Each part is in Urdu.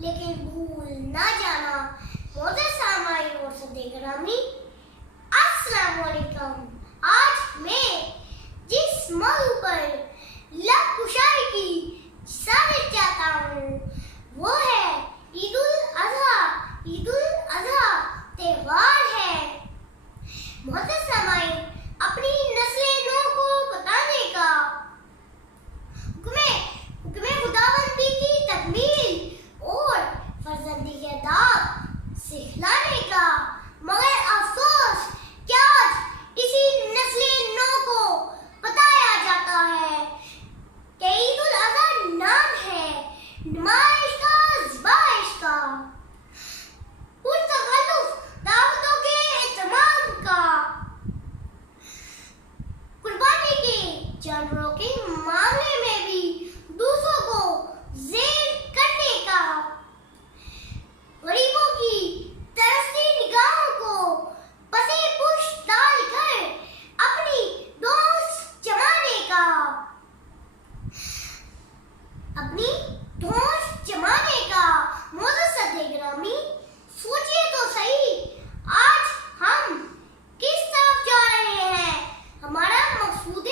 لیکن بھول نہ جانا۔ معزز سامعین اور صدیق گرامی، السلام علیکم۔ آج میں جس موضوع پر لب کشائی کی سازش چاہتا ہوں وہ ہے عید الاضحیٰ۔ عید الاضحیٰ تہوار ہے۔ معزز سامعین، اپنی نسل نو کو بتانے کا حکم خداوندی کی تکمیل اور فرزندی کے آداب سکھلانے کا، مگر افسوس کہ آج اسی نسل نو کو بتایا جاتا ہے کہ عید الاضحیٰ نام ہے نمائش کا، ذبائش کا، پرتکلف دعوتوں کے اہتمام کا، قربانی کے جانوروں کے معاملے میں بھی دوسروں کو ذیل کرنے کا، غریبوں کی ترستی نگاہوں کو پسِ پشت ڈال کر اپنی ڈھونس جمانے کا، معزز صدیق گرامی، سوچئے تو صحیح، آج ہم کس طرف جا رہے ہیں؟ ہمارا مقصود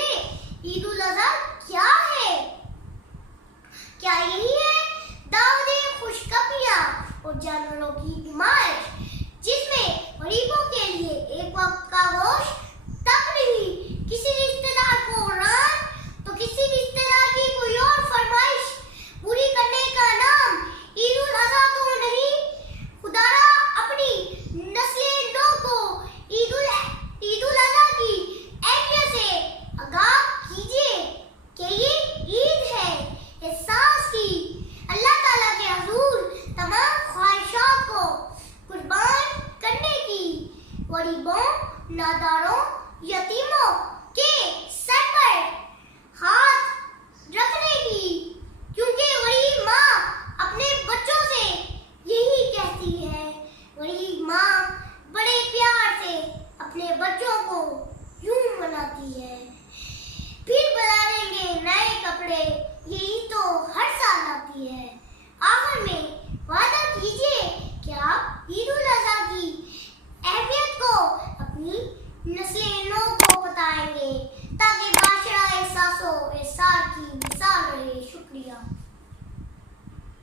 عید الاضحیٰ کیا ہے؟ کیا یہی ہے دعوتِ خوشخبریاں اور جانوروں کی نمائش، جس میں غریبوں کے لیے ایک وقت کا گوشت